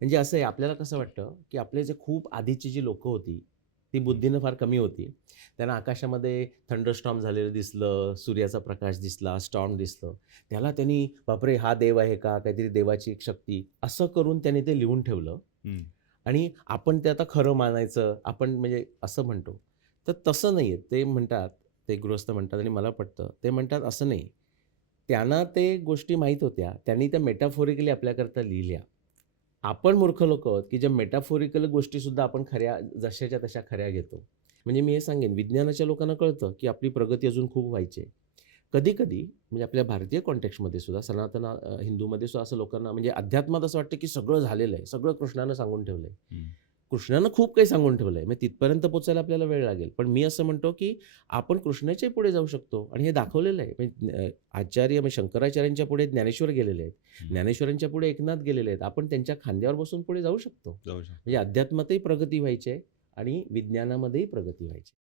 म्हणजे असं आहे, आपल्याला कसं वाटतं, की आपले जे खूप आधीची जी लोकं होती, ती बुद्धीनं फार कमी होती. त्यांना आकाशामध्ये थंडरस्टॉर्म झालेलं दिसलं, सूर्याचा प्रकाश दिसला, स्टॉर्म दिसलं. त्याला त्यांनी बापरे! हा देव आहे का? काहीतरी देवाची एक शक्ती, असं करून त्यांनी ते लिहून ठेवलं हं. आणि आपण ते आता खरं मानायचं, आपण म्हणजे असं म्हणतो. तर तसं नाहीये. ते म्हणतात, ते गृहस्थ म्हणतात आणि मला पटतं. ते म्हणतात असं नाही. त्यांना ते गोष्टी माहीत होत्या. त्यांनी त्या मेटाफोरिकली आपल्याकरता लिहिल्या. आपण मूर्ख लोकं आहोत, की ज्या मेटाफोरिकल गोष्टीसुद्धा आपण खऱ्या जशाच्या तशा खऱ्या घेतो. म्हणजे मी हे सांगेन, विज्ञानाच्या लोकांना कळतं, की आपली प्रगती अजून खूप व्हायची आहे. कधी-कधी म्हणजे आपल्या भारतीय कॉन्टेक्स्टमध्ये सुद्धा सनातन हिंदूमध्ये सुद्धा असं लोकांना म्हणजे अध्यात्मात असं वाटतं, की सगळं झालेलं आहे. सगळं कृष्णानं सांगून ठेवलंय. हं. कृष्णानं खूप काही सांगून ठेवलंय. मग तिथपर्यंत पोहोचायला आपल्याला वेळ लागेल. पण मी असं म्हणतो, की आपण कृष्णाच्याही पुढे जाऊ शकतो आणि हे दाखवलेलं आहे. म्हणजे आचार्य म्हणजे शंकराचार्यांच्या पुढे ज्ञानेश्वर गेलेले आहेत. हं. ज्ञानेश्वरांच्या पुढे एकनाथ गेलेले आहेत. आपण त्यांच्या खांद्यावर बसून पुढे जाऊ शकतो. जाऊ म्हणजे शकतो. अध्यात्मातही प्रगती व्हायची आहे आणि विज्ञानामध्येही प्रगती व्हायची आहे.